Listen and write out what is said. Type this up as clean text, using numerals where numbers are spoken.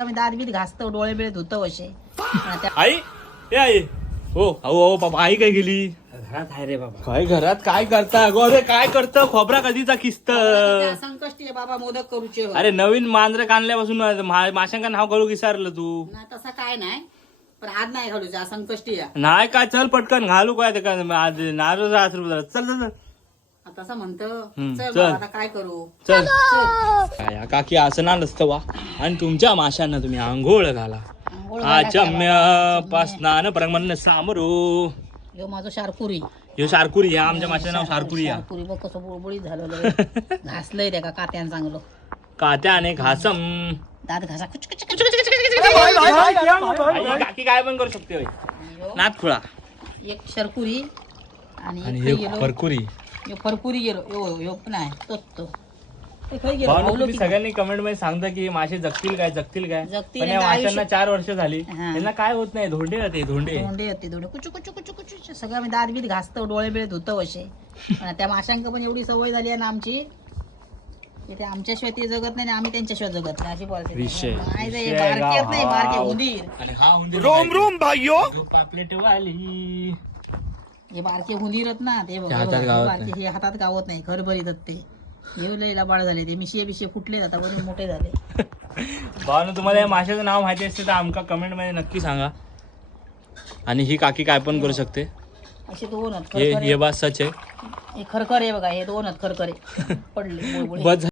आम्ही दात बीत घासतो, डोळे बिळे धुतो असे. आई ए आई हो हो बाबा आई काय गेली घरात आहे रे बाबा. काय घरात काय करता अरे काय करतं खोबरा कधीचा किस्त संकष्टी आहे बाबा, मोदक करूचे होय. अरे नवीन मांजर आणल्यापासून माशांका नाव करू विसरलं तू नाही तसं काय नाही, पण आज नाही घालूचा, संकष्टी आहे. नाही काय चल पटकन घालू काय ते काय आज नारळ चल चल चल तसं म्हणतो. चल चल. बाबा, आता काय करू. चल काय या काकी असं ना नसतं वा. आणि तुमच्या माशांना तुम्ही आंघोळ घाला. आंघोळ घाला आचम्य पास्नान परमन्न सामरो. ह्यो माझं शारपुरी. ह्यो शारकुरी या आमच्या माशाचं नाव शारकुरी या. शारपुरी बघ कसं बुळबुळीत झालेलं. घासलंय त्या का कात्यान चांगलं. कात्याने घासम दात घासा कुच कुच कुच. आई, काकी काय पण करू शकते होय. नाथ खुळा एक शरपुरी आणि आणि एक हे खाई गेलो. फरकुरी. ह्यो फरपुरी गेलो. यो नाही तोच तो. ते खाई गेलो. भावना, भावलो तुम्ही ती. सगळ्यांनी कमेंट मध्ये सांगता की मासे जगतील काय जगतील पण आणि या माशांना आयुष्य- 4 वर्ष झाली हा. त्यांना काय होत नाही धोंडे होते धोंडे. धोंडे होते धोंडे कुचू कुचू कुचू कुचू सगळं आम्ही दात बीत घासतो, डोळे बिळे धुतो असे. आणि त्या माशांक पण एवढी सवय झाली आहे ना आमची की ते आमच्याशिवाय ते जगत नाही आणि आम्ही त्यांच्याशिवाय जगत नाही अशी परिस्थिती. विषय नाही रे, विषय बारकेत नाही, बारके गाव. उंदीर. आणि हा उंदीर रोम रोम भाइयों. पापलेट वाली हे बारके उंदीरत ना ते बघ, ते हातात हे गावत बारके हे हातात गावत नाही, घर भरीत ते. हे लय लबाड झाले ते, मिशे बिशे फुटले आता वरून मोठे झाले. भावना, तुम्हाला या माशाचं नाव माहिती असते तर आमका कमेंट मध्ये नक्की सांगा. आणि ही काकी काय पण करू शकते. असे दोन ये बात सच आहे. हे खरखरे बघा, हे दोन खरखरे पडले बुळबुळे. बस